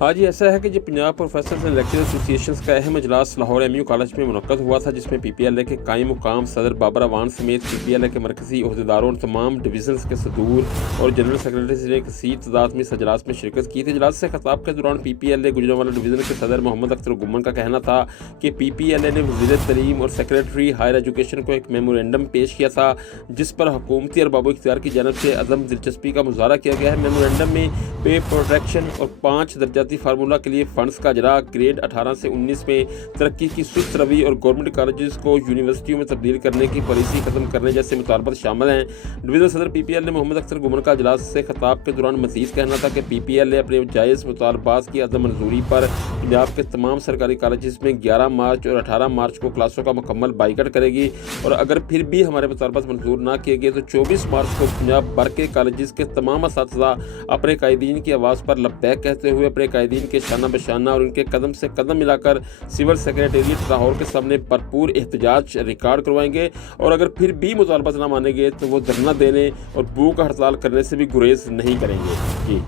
हाँ जी, ऐसा है कि जो Punjab professors and lecturers associations का अहम इजलास लाहौर एमयू कॉलेज में मुनक्कद हुआ था, जिसमें पीपीएलए के कायम मुकाम सदर बाबर अवान समेत पीपीएलए के मरकजी ओहदेदारों और तमाम डिवीजन्स के सदूर और जनरल सेक्रेटरीज ने कसीर तादाद में इस इजलास में शिरकत की थी। इजलास से खिताब के दौरान पीपीएलए गुजरांवाला डिवीजन के सदर मोहम्मद अख्तर गुम्मन का कहना था कि पीपीएलए ने वज़ीर तलीम और सेक्रेटरी हायर एजुकेशन को एक मेमोरेंडम पेश किया था, जिस पर हुकूमती अरबाब इख्तियार की जानब से अदम दिलचस्पी का मुजाहरा किया गया है। मेमोरेंडम में पे प्रोटेक्शन और 5 दर्जाती फार्मूला के लिए फंड्स का अजरा, ग्रेड 18 से 19 में तरक्की की सुस्त रवि और गवर्नमेंट कॉलेजेस को यूनिवर्सिटियों में तब्दील करने की पॉलिसी खत्म करने जैसे मुतालबात शामिल हैं। डिवीजन सदर पीपीएल ने मोहम्मद अख्तर गुमन का इजलास से खिताब के दौरान मजीद कहना था कि पीपीएल ने अपने जायज़ मुतालबात की अदम मंजूरी पर पंजाब के तमाम सरकारी कॉलेजेस में 11 मार्च और 18 मार्च को क्लासों का मुकम्मल बाइकआउट करेगी, और अगर फिर भी हमारे मुतालबात मंजूर ना किए गए तो 24 मार्च को पंजाब भर के कॉलेजेस के तमाम असातिज़ा अपने कायदीन की आवाज़ पर लब्बैक कहते हुए अपने कायदीन के शाना बशाना और उनके कदम से कदम मिलाकर सिविल सेक्रेटेरिएट लाहौर के सामने भरपूर एहतजाज रिकॉर्ड करवाएंगे, और अगर फिर भी मुतालबात ना माने गए तो वो धरना देने और भूख हड़ताल करने से भी गुरेज नहीं करेंगे। जी।